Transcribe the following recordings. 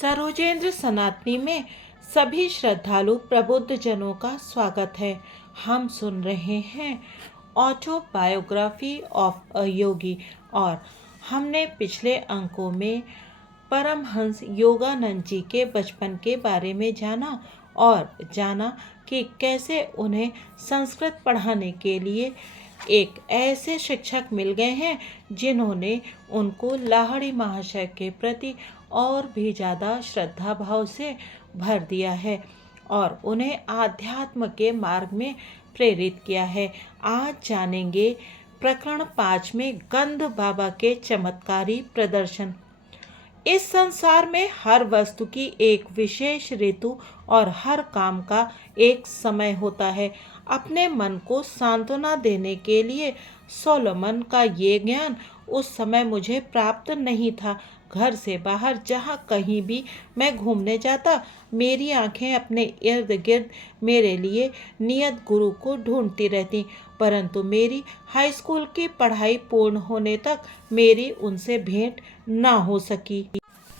सरोजेंद्र सनातनी में सभी श्रद्धालु प्रबुद्ध जनों का स्वागत है। हम सुन रहे हैं ऑटोबायोग्राफी ऑफ अ योगी और हमने पिछले अंकों में परमहंस योगानंद जी के बचपन के बारे में जाना और जाना कि कैसे उन्हें संस्कृत पढ़ाने के लिए एक ऐसे शिक्षक मिल गए हैं जिन्होंने उनको लाहिड़ी महाशय के प्रति और भी ज़्यादा श्रद्धा भाव से भर दिया है और उन्हें आध्यात्म के मार्ग में प्रेरित किया है। आज जानेंगे प्रकरण 5 में गंध बाबा के चमत्कारी प्रदर्शन। इस संसार में हर वस्तु की एक विशेष ऋतु और हर काम का एक समय होता है। अपने मन को सांत्वना देने के लिए सोलोमन का ये ज्ञान उस समय मुझे प्राप्त नहीं था। घर से बाहर जहाँ कहीं भी मैं घूमने जाता, मेरी आंखें अपने इर्द गिर्द मेरे लिए नियत गुरु को ढूंढती रहती, परंतु मेरी हाई स्कूल की पढ़ाई पूर्ण होने तक मेरी उनसे भेंट ना हो सकी।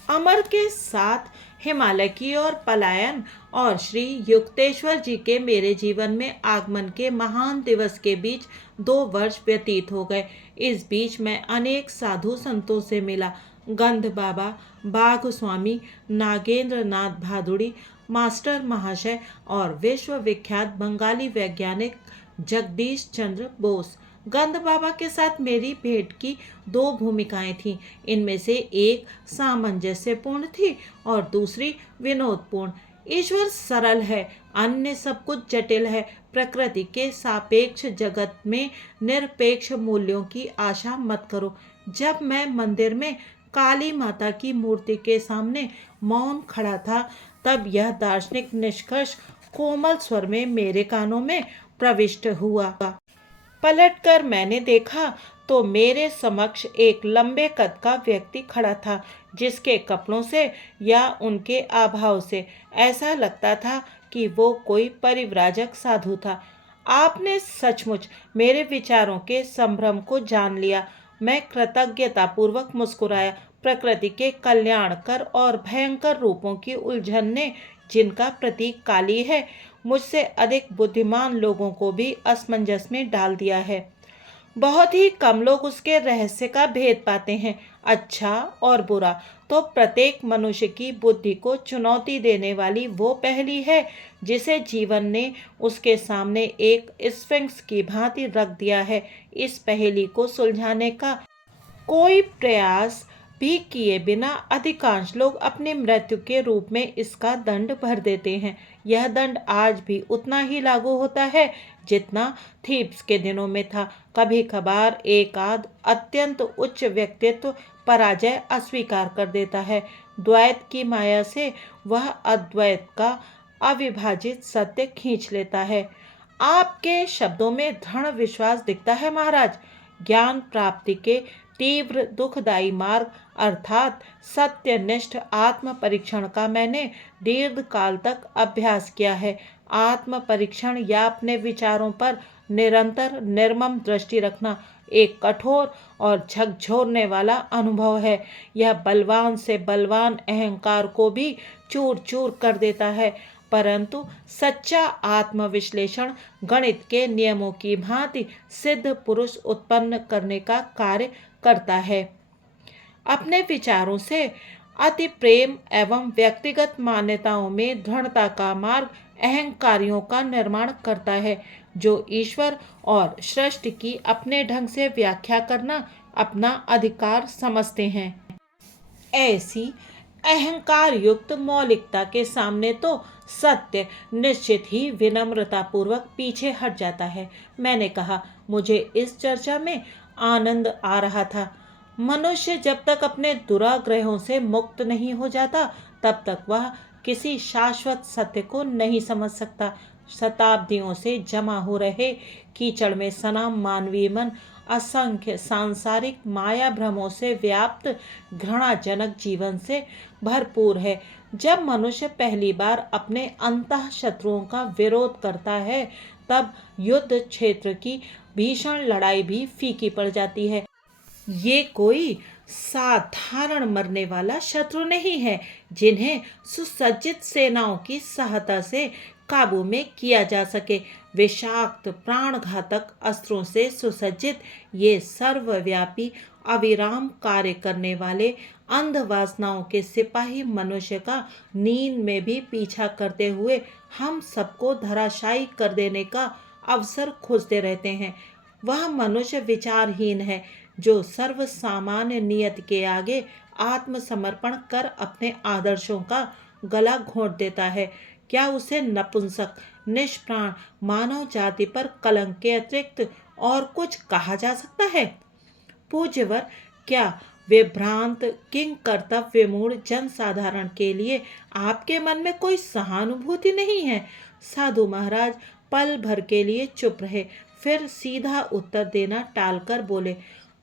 अमर के साथ हिमालय की ओर पलायन और श्री युक्तेश्वर जी के मेरे जीवन में आगमन के महान दिवस के बीच 2 वर्ष व्यतीत हो गए। इस बीच मैं अनेक साधु संतों से मिला। गंध बाबा, बाघ स्वामी, नागेंद्र नाथ भादुड़ी, मास्टर महाशय और विश्वविख्यात बंगाली वैज्ञानिक जगदीश चंद्र बोस। गंध बाबा के साथ मेरी भेंट की 2 भूमिकाएं थीं। इनमें से एक सामंजस्यपूर्ण थी और दूसरी विनोदपूर्ण। ईश्वर सरल है, अन्य सब कुछ जटिल है। प्रकृति के सापेक्ष जगत में निरपेक्ष मूल्यों की आशा मत करो। जब मैं मंदिर में काली माता की मूर्ति के सामने मौन खड़ा था, तब यह दार्शनिक निष्कर्ष कोमल स्वर में मेरे कानों में प्रविष्ट हुआ। पलटकर मैंने देखा तो मेरे समक्ष एक लंबे कद का व्यक्ति खड़ा था, जिसके कपड़ों से या उनके आभाव से ऐसा लगता था कि वो कोई परिव्राजक साधु था। आपने सचमुच मेरे विचारों के संभ्रम को जान लिया। मैं कृतज्ञतापूर्वक मुस्कुराया। प्रकृति के कल्याणकर और भयंकर रूपों की उलझन ने, जिनका प्रतीक काली है, मुझसे अधिक बुद्धिमान लोगों को भी असमंजस में डाल दिया है। बहुत ही कम लोग उसके रहस्य का भेद पाते हैं। अच्छा और बुरा तो प्रत्येक मनुष्य की बुद्धि को चुनौती देने वाली वो पहेली है, जिसे जीवन ने उसके सामने एक स्फिंक्स की भांति रख दिया है। इस पहेली को सुलझाने का कोई प्रयास भी किए बिना अधिकांश लोग अपनी मृत्यु के रूप में इसका दंड भर देते हैं। यह दंड आज भी उतना ही लागू होता है जितना थीब्स के दिनों में था। कभी कभार एक आध अत्यंत उच्च व्यक्तित्व पराजय अस्वीकार कर देता है। द्वैत की माया से वह अद्वैत का अविभाजित सत्य खींच लेता है। आपके शब्दों में दृढ़ विश्वास दिखता है महाराज। ज्ञान प्राप्ति के तीव्र दुखदायी मार्ग अर्थात सत्यनिष्ठ आत्म परीक्षण का मैंने दीर्घ काल तक अभ्यास किया है। आत्म परीक्षण या अपने विचारों पर निरंतर निर्मम दृष्टि रखना एक कठोर और झकझोरने वाला अनुभव है। यह बलवान से बलवान अहंकार को भी चूर चूर कर देता है, परंतु सच्चा आत्मविश्लेषण गणित के नियमों की भांति सिद्ध पुरुष उत्पन्न करने का कार्य करता है। अपने विचारों से अति प्रेम एवं व्यक्तिगत मान्यताओं में दृढ़ता का मार्ग अहंकारियों का निर्माण करता है, जो ईश्वर और सृष्टि की अपने ढंग से व्याख्या करना अपना अधिकार समझते हैं। ऐसी अहंकार युक्त मौलिकता के सामने तो सत्य निश्चित ही विनम्रता पूर्वक पीछे हट जाता है। मैंने कहा, मुझे इस चर्चा में आनंद आ रहा था। मनुष्य जब तक अपने दुराग्रहों से मुक्त नहीं हो जाता, तब तक वह किसी शाश्वत सत्य को नहीं समझ सकता। शताब्दियों से जमा हो रहे कीचड़ में सना मानवीय मन असंख्य सांसारिक माया भ्रमों से व्याप्त घृणाजनक जीवन से भरपूर है। जब मनुष्य पहली बार अपने अंतः शत्रुओं का विरोध करता है, तब युद्ध क्षेत्र की भीषण लड़ाई भी फीकी पड़ जाती है। ये कोई साधारण मरने वाला शत्रु नहीं है, जिन्हें सुसज्जित सेनाओं की सहायता से काबू में किया जा सके। विषाक्त प्राणघातक अस्त्रों से सुसज्जित ये सर्वव्यापी अविराम कार्य करने वाले अंध वासनाओं के सिपाही मनुष्य का नींद में भी पीछा करते हुए हम सबको धराशायी कर देने का अवसर खोजते रहते हैं। वह मनुष्य विचारहीन है जो सर्व सामान्य नियत के आगे आत्मसमर्पण कर अपने आदर्शों का गला घोंट देता है। क्या उसे नपुंसक निष्प्राण मानव जाति पर कलंक के अतिरिक्त और कुछ कहा जा सकता है? पूज्यवर, क्या विभ्रांत किंग कर्तव्य मूढ़ जनसाधारण के लिए आपके मन में कोई सहानुभूति नहीं है? साधु महाराज पल भर के लिए चुप रहे, फिर सीधा उत्तर देना टालकर बोले,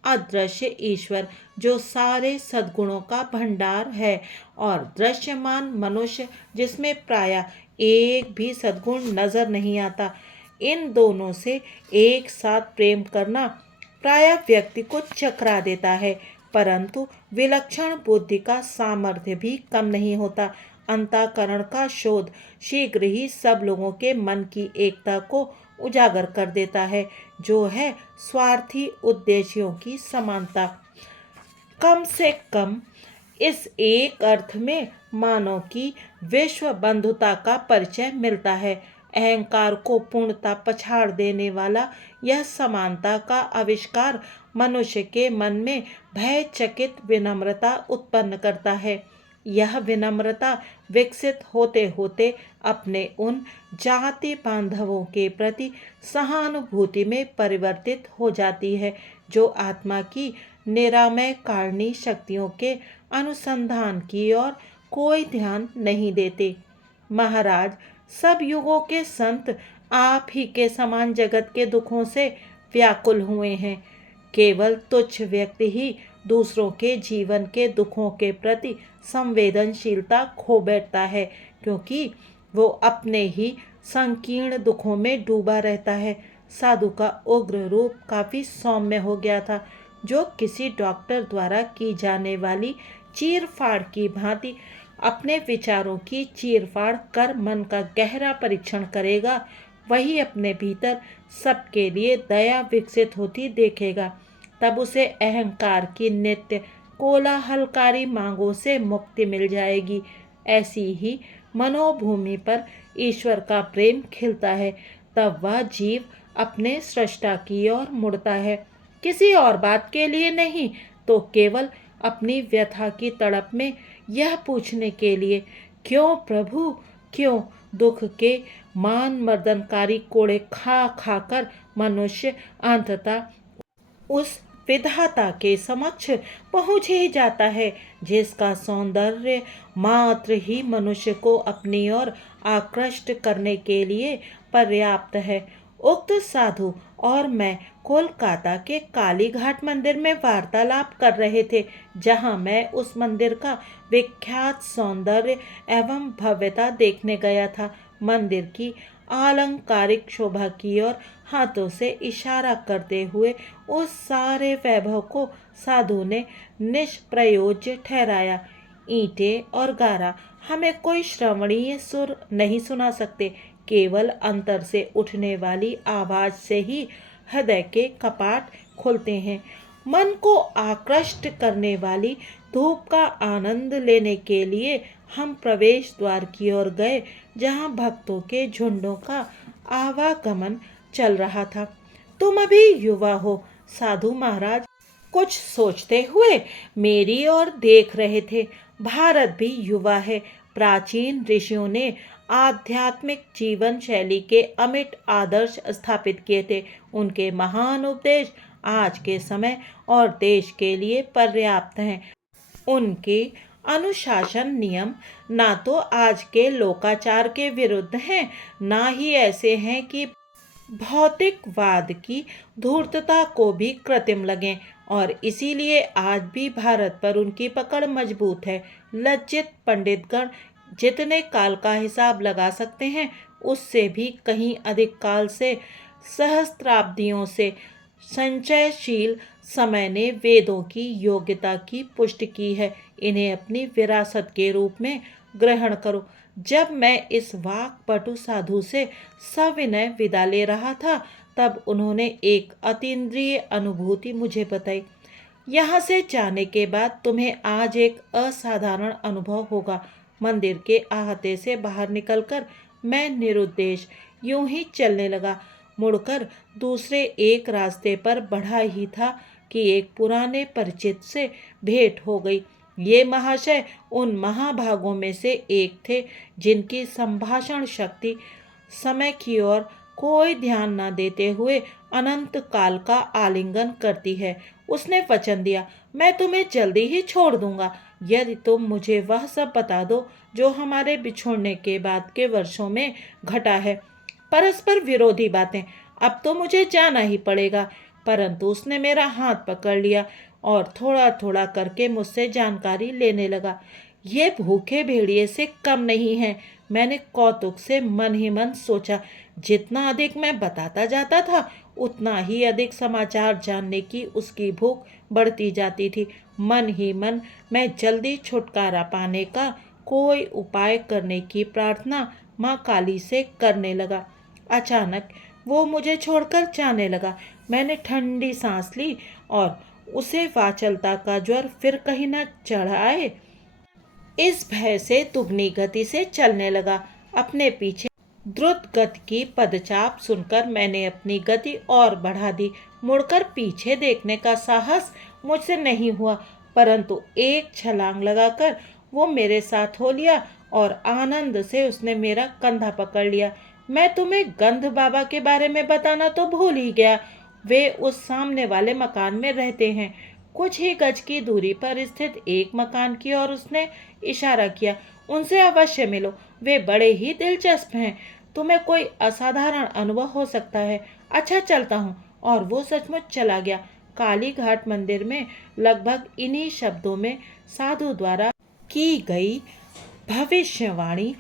अदृश्य ईश्वर जो सारे सद्गुणों का भंडार है और दृश्यमान मनुष्य जिसमें प्रायः एक भी सद्गुण नजर नहीं आता, इन दोनों से एक साथ प्रेम करना प्रायः व्यक्ति को चकरा देता है, परंतु विलक्षण बुद्धि का सामर्थ्य भी कम नहीं होता। अंतःकरण का शोध शीघ्र ही सब लोगों के मन की एकता को उजागर कर देता है, जो है स्वार्थी उद्देश्यों की समानता। कम से कम इस एक अर्थ में मानव की विश्व बंधुता का परिचय मिलता है। अहंकार को पूर्णता पछाड़ देने वाला यह समानता का आविष्कार मनुष्य के मन में भयचकित विनम्रता उत्पन्न करता है। यह विनम्रता विकसित होते होते अपने उन जाति बांधवों के प्रति सहानुभूति में परिवर्तित हो जाती है जो आत्मा की निरामय कारणीय शक्तियों के अनुसंधान की ओर कोई ध्यान नहीं देते। महाराज, सब युगों के संत आप ही के समान जगत के दुखों से व्याकुल हुए हैं। केवल तुच्छ व्यक्ति ही दूसरों के जीवन के दुखों के प्रति संवेदनशीलता खो बैठता है, क्योंकि वो अपने ही संकीर्ण दुखों में डूबा रहता है। साधु का उग्र रूप काफी सौम्य हो गया था, जो किसी डॉक्टर द्वारा की जाने वाली चीरफाड़ की भांति अपने विचारों की चीरफाड़ कर मन का गहरा परीक्षण करेगा, वही अपने भीतर सबके लिए दया विकसित होती देखेगा। तब उसे अहंकार की नित्य कोलाहलकारी मांगों से मुक्ति मिल जाएगी। ऐसी ही मनोभूमि पर ईश्वर का प्रेम खिलता है। तब वह जीव अपने सृष्टा की ओर मुड़ता है, किसी और बात के लिए नहीं, तो केवल अपनी व्यथा की तड़प में यह पूछने के लिए, क्यों प्रभु क्यों? दुख के मान मर्दनकारी कोड़े खा खा कर मनुष्य अंततः उस विधाता के समक्ष पहुँच ही जाता है, जिसका सौंदर्य मात्र ही मनुष्य को अपनी ओर आकृष्ट करने के लिए पर्याप्त है। उक्त साधु और मैं कोलकाता के काली घाट मंदिर में वार्तालाप कर रहे थे, जहां मैं उस मंदिर का विख्यात सौंदर्य एवं भव्यता देखने गया था। मंदिर की आलंकारिक शोभा की ओर हाथों से इशारा करते हुए उस सारे वैभव को साधु ने निष्प्रयोज्य ठहराया। ईंटें और गारा हमें कोई श्रवणीय सुर नहीं सुना सकते, केवल अंतर से उठने वाली आवाज से ही हृदय के कपाट खुलते हैं। मन को आकृष्ट करने वाली धूप का आनंद लेने के लिए हम प्रवेश द्वार की ओर गए, जहां भक्तों के झुंडों का आवागमन चल रहा था। तुम अभी युवा हो, साधु महाराज कुछ सोचते हुए मेरी ओर देख रहे थे। भारत भी युवा है। प्राचीन ऋषियों ने आध्यात्मिक जीवन शैली के अमिट आदर्श स्थापित किए थे। उनके महान उपदेश आज के समय और देश के लिए पर्याप्त हैं। उनके अनुशासन नियम ना तो आज के लोकाचार के विरुद्ध हैं, ना ही ऐसे हैं कि भौतिकवाद की धूर्तता को भी कृत्रिम लगें, और इसीलिए आज भी भारत पर उनकी पकड़ मजबूत है। लज्जित पंडितगण जितने काल का हिसाब लगा सकते हैं, उससे भी कहीं अधिक काल से सहस्त्राब्दियों से संचयशील समय ने वेदों की योग्यता की पुष्टि की है। इन्हें अपनी विरासत के रूप में ग्रहण करो। जब मैं इस वाक्पटु साधु से सविनय विदा ले रहा था, तब उन्होंने एक अतीन्द्रिय अनुभूति मुझे बताई। यहाँ से जाने के बाद तुम्हें आज एक असाधारण अनुभव होगा। मंदिर के अहाते से बाहर निकलकर मैं निरुद्देश यूं ही चलने लगा। मुड़कर दूसरे एक रास्ते पर बढ़ा ही था कि एक पुराने परिचित से भेंट हो गई। ये महाशय उन महाभागों में से एक थे जिनकी संभाषण शक्ति समय की ओर कोई ध्यान न देते हुए अनंत काल का आलिंगन करती है। उसने वचन दिया, मैं तुम्हें जल्दी ही छोड़ दूंगा यदि तुम मुझे वह सब बता दो जो हमारे बिछुड़ने के बाद के वर्षों में घटा है। परस्पर विरोधी बातें। अब तो मुझे जाना ही पड़ेगा। परंतु उसने मेरा हाथ पकड़ लिया और थोड़ा थोड़ा करके मुझसे जानकारी लेने लगा। ये भूखे भेड़िए से कम नहीं है, मैंने कौतुक से मन ही मन सोचा। जितना अधिक मैं बताता जाता था, उतना ही अधिक समाचार जानने की उसकी भूख बढ़ती जाती थी। मन ही मन मैं जल्दी छुटकारा पाने का कोई उपाय करने की प्रार्थना माँ काली से करने लगा। अचानक वो मुझे छोड़कर जाने लगा। मैंने ठंडी सांस ली और उसे वाचलता का ज्वर फिर कहीं न चढ़ आए, इस भय से दुगनी गति से चलने लगा। अपने पीछे द्रुत गति की पदचाप सुनकर मैंने अपनी गति और बढ़ा दी। मुड़कर पीछे देखने का साहस मुझसे नहीं हुआ, परंतु एक छलांग लगाकर वो मेरे साथ हो लिया और आनंद से उसने मेरा कंधा पकड़ लिया। मैं तुम्हें गंध बाबा के बारे में बताना तो भूल ही गया। वे उस सामने वाले मकान में रहते हैं। कुछ ही गज की दूरी पर स्थित एक मकान की ओर उसने इशारा किया। उनसे अवश्य मिलो, वे बड़े ही दिलचस्प हैं। तुम्हें कोई असाधारण अनुभव हो सकता है। अच्छा, चलता हूँ। और वो सचमुच चला गया। काली घाट मंदिर में लगभग इन्हीं शब्दों में साधु द्वारा की गई भविष्यवाणी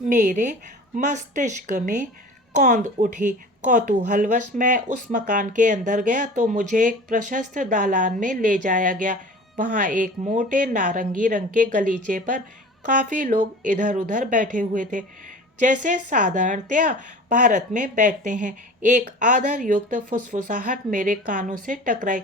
मेरे मस्तिष्क में कौंध उठी। कौतूहलवश मैं उस मकान के अंदर गया तो मुझे एक प्रशस्त दालान में ले जाया गया। वहाँ एक मोटे नारंगी रंग के गलीचे पर काफ़ी लोग इधर उधर बैठे हुए थे, जैसे साधारणतया भारत में बैठते हैं। एक आदर युक्त फुसफुसाहट मेरे कानों से टकराई।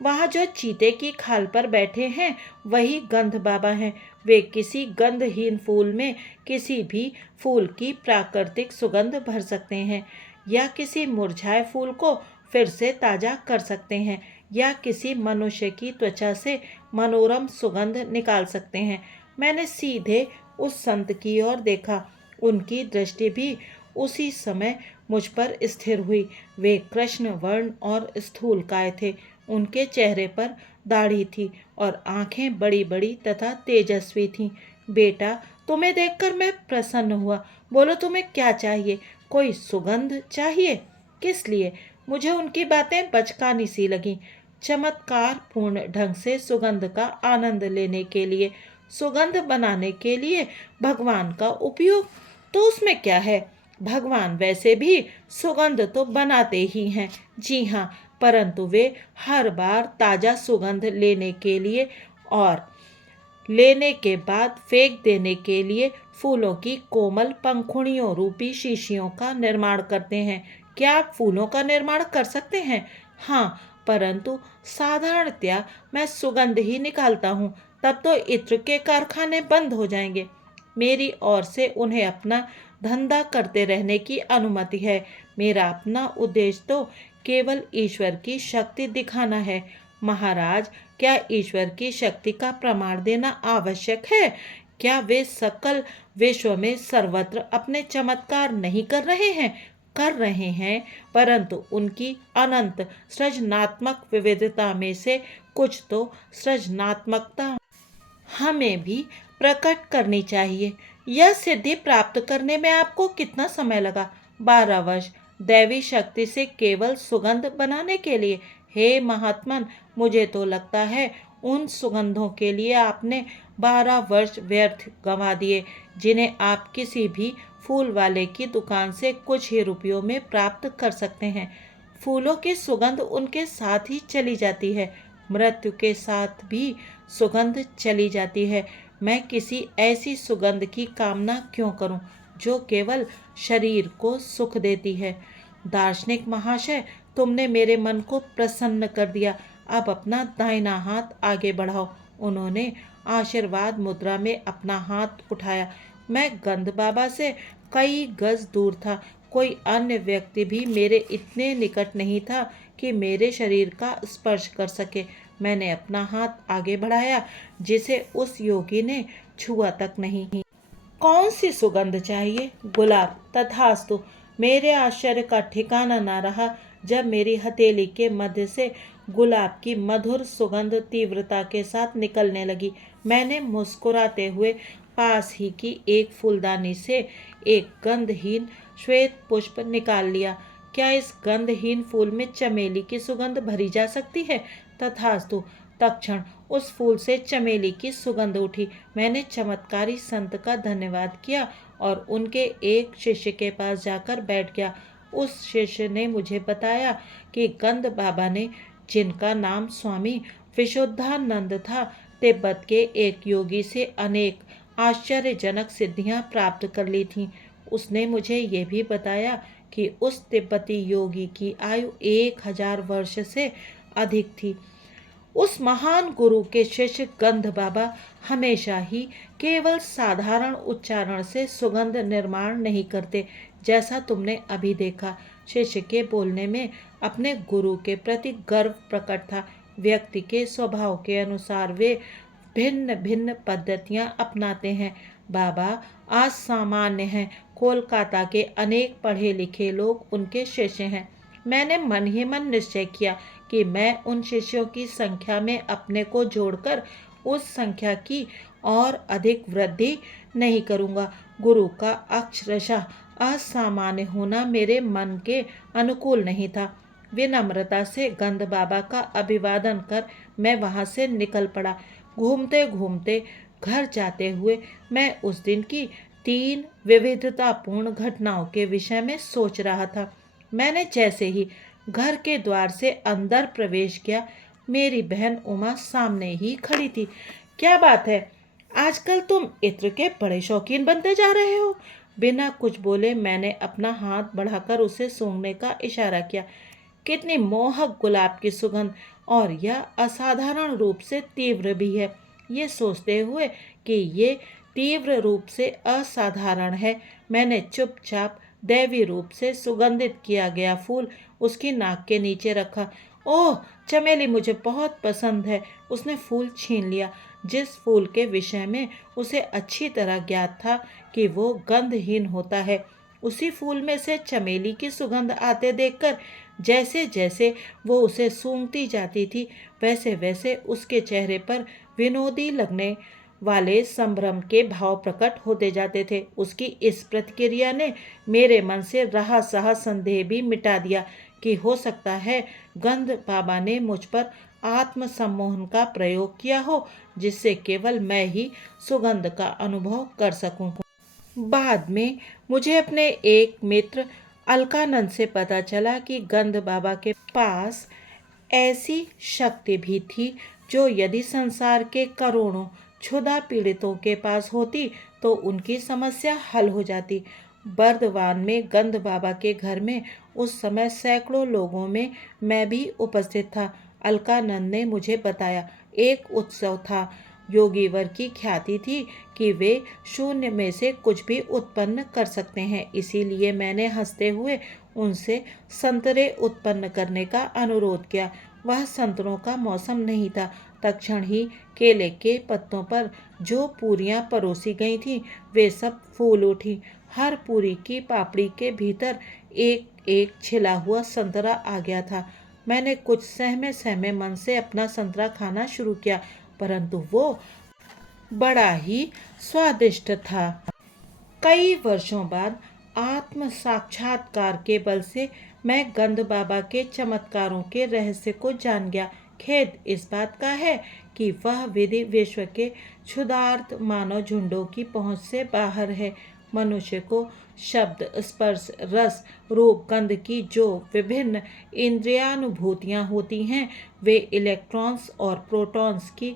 वहाँ जो चीते की खाल पर बैठे हैं वही गंध बाबा हैं। वे किसी गंधहीन फूल में किसी भी फूल की प्राकृतिक सुगंध भर सकते हैं, या किसी मुरझाए फूल को फिर से ताज़ा कर सकते हैं, या किसी मनुष्य की त्वचा से मनोरम सुगंध निकाल सकते हैं। मैंने सीधे उस संत की ओर देखा। उनकी दृष्टि भी उसी समय मुझ पर स्थिर हुई। वे कृष्ण वर्ण और स्थूलकाय थे। उनके चेहरे पर दाढ़ी थी और आंखें बड़ी बड़ी तथा तेजस्वी थीं। बेटा, तुम्हें देखकर मैं प्रसन्न हुआ। बोलो, तुम्हें क्या चाहिए? कोई सुगंध चाहिए? किस लिए? मुझे उनकी बातें बचकानी सी लगीं। चमत्कार पूर्ण ढंग से सुगंध का आनंद लेने के लिए, सुगंध बनाने के लिए भगवान का उपयोग, तो उसमें क्या है? भगवान वैसे भी सुगंध तो बनाते ही हैं। जी हाँ, परंतु वे हर बार ताज़ा सुगंध लेने के लिए और लेने के बाद फेंक देने के लिए फूलों की कोमल पंखुड़ियों रूपी शीशियों का निर्माण करते हैं। क्या आप फूलों का निर्माण कर सकते हैं? हाँ, परंतु साधारणतया मैं सुगंध ही निकालता हूँ। तब तो इत्र के कारखाने बंद हो जाएंगे। मेरी ओर से उन्हें अपना धंधा करते रहने की अनुमति है। मेरा अपना उद्देश्य तो केवल ईश्वर की शक्ति दिखाना है। महाराज, क्या ईश्वर की शक्ति का प्रमाण देना आवश्यक है? क्या वे सकल विश्व में सर्वत्र अपने चमत्कार नहीं कर रहे हैं? कर रहे हैं, परंतु उनकी अनंत सृजनात्मक विविधता में से कुछ तो सृजनात्मकता हमें भी प्रकट करनी चाहिए। यह सिद्धि प्राप्त करने में आपको कितना समय लगा? 12 वर्ष। दैवी शक्ति से केवल सुगंध बनाने के लिए? हे महात्मन, मुझे तो लगता है उन सुगंधों के लिए आपने 12 वर्ष व्यर्थ गंवा दिए, जिन्हें आप किसी भी फूल वाले की दुकान से कुछ ही रुपयों में प्राप्त कर सकते हैं। फूलों की सुगंध उनके साथ ही चली जाती है, मृत्यु के साथ भी सुगंध चली जाती है। मैं किसी ऐसी सुगंध की कामना क्यों करूं जो केवल शरीर को सुख देती है। दार्शनिक महाशय, तुमने मेरे मन को प्रसन्न कर दिया। अब अपना दाहिना हाथ आगे बढ़ाओ। उन्होंने आशीर्वाद मुद्रा में अपना हाथ उठाया। मैं गंध बाबा से कई गज दूर था। कोई अन्य व्यक्ति भी मेरे इतने निकट नहीं था कि मेरे शरीर का स्पर्श कर सके। मैंने अपना हाथ आगे बढ़ाया जिसे उस योगी ने छुआ तक नहीं। कौन सी सुगंध चाहिए? गुलाब। तथास्तु। मेरे आश्चर्य का ठिकाना न रहा जब मेरी हथेली के मध्य से गुलाब की मधुर सुगंध तीव्रता के साथ निकलने लगी। मैंने मुस्कुराते हुए पास ही की एक फूलदानी से एक गंधहीन श्वेत पुष्प निकाल लिया। क्या इस गंधहीन फूल में चमेली की सुगंध भरी जा सकती है? तथास्तु। तत्क्षण उस फूल से चमेली की सुगंध उठी। मैंने चमत्कारी संत का धन्यवाद किया और उनके एक शिष्य के पास जाकर बैठ गया। उस शिष्य ने मुझे बताया कि गंध बाबा ने, जिनका नाम स्वामी विशुद्धानंद था, तिब्बत के एक योगी से अनेक आश्चर्यजनक सिद्धियां प्राप्त कर ली थीं। उसने मुझे ये भी बताया कि उस तिब्बती योगी की आयु 1000 वर्ष से अधिक थी। उस महान गुरु के शिष्य गंध बाबा हमेशा ही केवल साधारण उच्चारण से सुगंध निर्माण नहीं करते, जैसा तुमने अभी देखा। शिष्य के बोलने में अपने गुरु के प्रति गर्व प्रकट था। व्यक्ति के स्वभाव के अनुसार वे भिन्न भिन्न पद्धतियां अपनाते हैं। बाबा असामान्य हैं। कोलकाता के अनेक पढ़े लिखे लोग उनके शिष्य हैं। मैंने मन ही मन निश्चय किया कि मैं उन शिष्यों की संख्या में अपने को जोड़कर उस संख्या की और अधिक वृद्धि नहीं करूंगा। गुरु का अक्षरशः असामान्य होना मेरे मन के अनुकूल नहीं था। विनम्रता से गंध बाबा का अभिवादन कर मैं वहां से निकल पड़ा। घूमते घूमते घर जाते हुए मैं उस दिन की 3 विविधतापूर्ण घटनाओं के विषय में सोच रहा था। मैंने जैसे ही घर के द्वार से अंदर प्रवेश किया, मेरी बहन उमा सामने ही खड़ी थी। क्या बात है, आजकल तुम इत्र के बड़े शौकीन बनते जा रहे हो? बिना कुछ बोले मैंने अपना हाथ बढ़ाकर उसे सूंघने का इशारा किया। कितनी मोहक गुलाब की सुगंध, और यह असाधारण रूप से तीव्र भी है। ये सोचते हुए कि ये तीव्र रूप से असाधारण है, मैंने चुपचाप दैवी रूप से सुगंधित किया गया फूल उसकी नाक के नीचे रखा। ओह, चमेली मुझे बहुत पसंद है। उसने फूल छीन लिया। जिस फूल के विषय में उसे अच्छी तरह ज्ञात था कि वो गंधहीन होता है, उसी फूल में से चमेली की सुगंध आते देखकर जैसे जैसे वो उसे सूंघती जाती थी, वैसे वैसे उसके चेहरे पर विनोदी लगने वाले संभ्रम के भाव प्रकट होते जाते थे। उसकी इस प्रतिक्रिया ने मेरे मन से रहा सहा संदेह भी मिटा दिया कि हो सकता है गंध बाबा ने मुझ पर आत्म सम्मोहन का प्रयोग किया हो, जिससे केवल मैं ही सुगंध का अनुभव कर सकूं। बाद में मुझे अपने एक मित्र अलकानंद से पता चला कि गंध बाबा के पास ऐसी शक्ति भी थी जो यदि संसार के करोड़ों क्षुधा पीड़ितों के पास होती तो उनकी समस्या हल हो जाती। बर्दवान में गंध बाबा के घर में उस समय सैकड़ों लोगों में मैं भी उपस्थित था। अलकानंद ने मुझे बताया, एक उत्सव था। योगीवर की ख्याति थी कि वे शून्य में से कुछ भी उत्पन्न कर सकते हैं। इसीलिए मैंने हंसते हुए उनसे संतरे उत्पन्न करने का अनुरोध किया। वह संतरों का मौसम नहीं था। तत्क्षण ही केले के पत्तों पर जो पूरियां परोसी गई थीं, वे सब फूल उठी। हर पूरी की पापड़ी के भीतर एक एक छिला हुआ संतरा आ गया था। मैंने कुछ सहमे सहमे मन से अपना संतरा खाना शुरू किया, परंतु वो बड़ा ही स्वादिष्ट था। कई वर्षों बाद आत्म साक्षात्कार के बल से मैं गंध बाबा के चमत्कारों के रहस्य को जान गया। खेद इस बात का है कि वह विधि विश्व के क्षुधार्त मानव झुंडों की पहुंच से बाहर है। मनुष्य को शब्द, स्पर्श, रस, रूप, गंध की जो विभिन्न इंद्रियानुभूतियां होती हैं, वे इलेक्ट्रॉन्स और प्रोटॉन्स की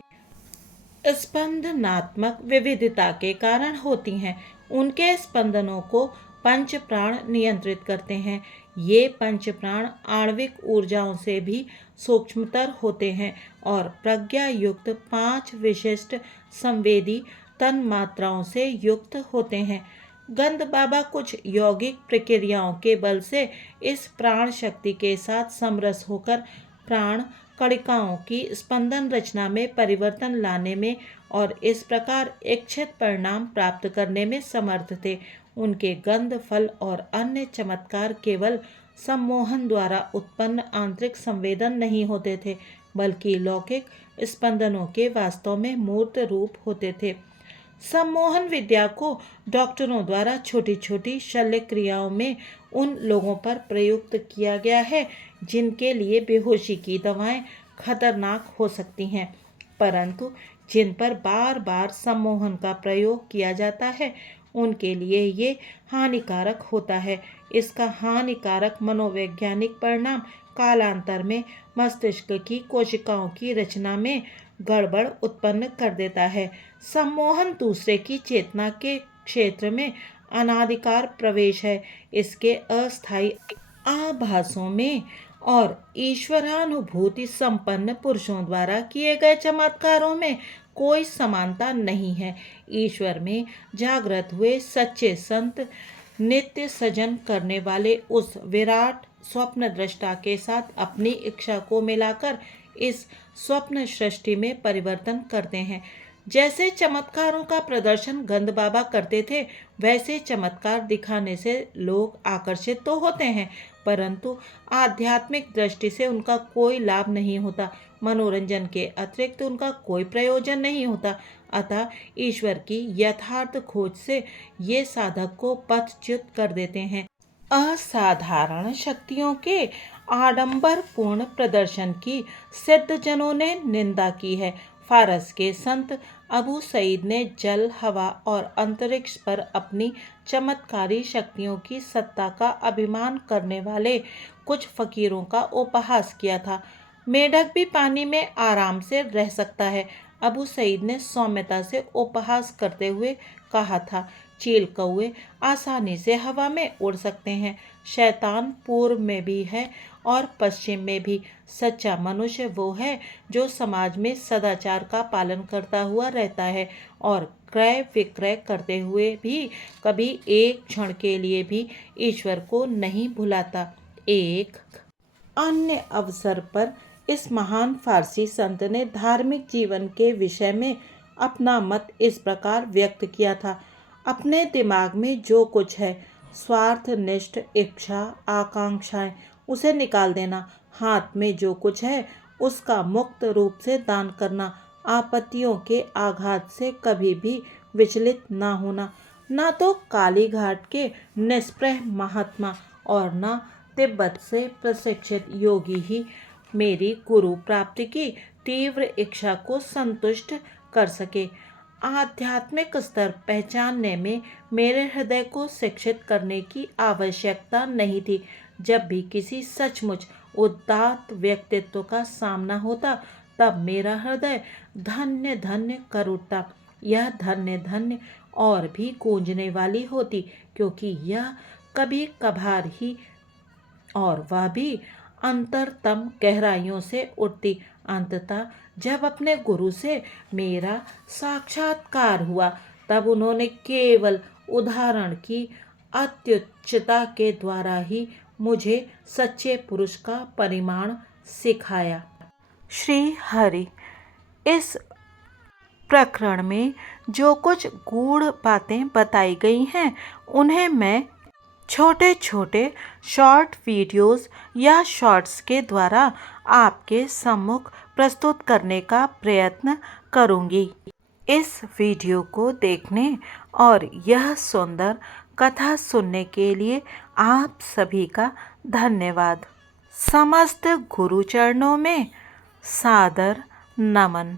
स्पंदनात्मक विविधता के कारण होती हैं। उनके स्पंदनों को पंच प्राण नियंत्रित करते हैं। ये पंच प्राण आणविक ऊर्जाओं से भी सूक्ष्मतर होते हैं और प्रज्ञा युक्त 5 विशिष्ट संवेदी तन्मात्राओं से युक्त होते हैं। गंध बाबा कुछ यौगिक प्रक्रियाओं के बल से इस प्राण शक्ति के साथ समरस होकर प्राण कणिकाओं की स्पंदन रचना में परिवर्तन लाने में और इस प्रकार इच्छित परिणाम प्राप्त करने में समर्थ थे। उनके गंध, फल और अन्य चमत्कार केवल सम्मोहन द्वारा उत्पन्न आंतरिक संवेदन नहीं होते थे, बल्कि लौकिक स्पंदनों के वास्तव में मूर्त रूप होते थे। सम्मोहन विद्या को डॉक्टरों द्वारा छोटी छोटी शल्य क्रियाओं में उन लोगों पर प्रयुक्त किया गया है जिनके लिए बेहोशी की दवाएं खतरनाक हो सकती हैं, परंतु जिन पर बार बार सम्मोहन का प्रयोग किया जाता है उनके लिए ये हानिकारक होता है। इसका हानिकारक मनोवैज्ञानिक परिणाम कालांतर में मस्तिष्क की कोशिकाओं की रचना में गड़बड़ उत्पन्न कर देता है। सम्मोहन दूसरे की चेतना के क्षेत्र में अनाधिकार प्रवेश है। इसके अस्थायी आभासों में और ईश्वरानुभूति संपन्न पुरुषों द्वारा किए गए चमत्कारों में कोई समानता नहीं है। ईश्वर में जागृत हुए सच्चे संत नित्य सजन करने वाले उस विराट स्वप्न दृष्टा के साथ अपनी इच्छा को मिलाकर इस स्वप्न सृष्टि में परिवर्तन करते हैं। जैसे चमत्कारों का प्रदर्शन गंध बाबा करते थे, वैसे चमत्कार दिखाने से लोग आकर्षित तो होते हैं, परंतु आध्यात्मिक दृष्टि से उनका कोई लाभ नहीं होता। मनोरंजन के अतिरिक्त उनका कोई प्रयोजन नहीं होता। अतः ईश्वर की यथार्थ खोज से ये साधक को पथच्युत कर देते हैं। असाधारण शक्तियों के आडंबरपूर्ण प्रदर्शन की सिद्धजनों ने निंदा की है। फारस के संत अबू सईद ने जल, हवा और अंतरिक्ष पर अपनी चमत्कारी शक्तियों की सत्ता का अभिमान करने वाले कुछ फकीरों का उपहास किया था। मेढक भी पानी में आराम से रह सकता है, अबू सईद ने सौम्यता से उपहास करते हुए कहा था। चील कौवे आसानी से हवा में उड़ सकते हैं। शैतान पूर्व में भी है और पश्चिम में भी। सच्चा मनुष्य वो है जो समाज में सदाचार का पालन करता हुआ रहता है और क्रय विक्रय करते हुए भी कभी एक क्षण के लिए भी ईश्वर को नहीं भुलाता। एक अन्य अवसर पर इस महान फारसी संत ने धार्मिक जीवन के विषय में अपना मत इस प्रकार व्यक्त किया था। अपने दिमाग में जो कुछ है, स्वार्थनिष्ठ इच्छा, आकांक्षाएं, उसे निकाल देना। हाथ में जो कुछ है उसका मुक्त रूप से दान करना। आपत्तियों के आघात से कभी भी विचलित ना होना। ना तो काली घाट के निष्प्रह महात्मा और न तिब्बत से प्रशिक्षित योगी ही मेरी गुरु प्राप्ति की तीव्र इच्छा को संतुष्ट कर सके। आध्यात्मिक स्तर पहचानने में मेरे हृदय को शिक्षित करने की आवश्यकता नहीं थी। जब भी किसी सचमुच उदात्त व्यक्तित्व का सामना होता, तब मेरा हृदय धन्य धन्य कर उठता। यह धन्य धन्य और भी गूंजने वाली होती, क्योंकि यह कभी कभार ही, और वह भी अंतरतम गहराइयों से उठती। अंततः जब अपने गुरु से मेरा साक्षात्कार हुआ, तब उन्होंने केवल उदाहरण की अत्युच्चता के द्वारा ही मुझे सच्चे पुरुष का परिमाण सिखाया। श्री हरि, इस प्रकरण में जो कुछ गूढ़ बातें बताई गई हैं, उन्हें मैं छोटे छोटे शॉर्ट वीडियोस या शॉर्ट्स के द्वारा आपके सम्मुख प्रस्तुत करने का प्रयत्न करूंगी। इस वीडियो को देखने और यह सुंदर कथा सुनने के लिए आप सभी का धन्यवाद। समस्त गुरु चरणों में सादर नमन।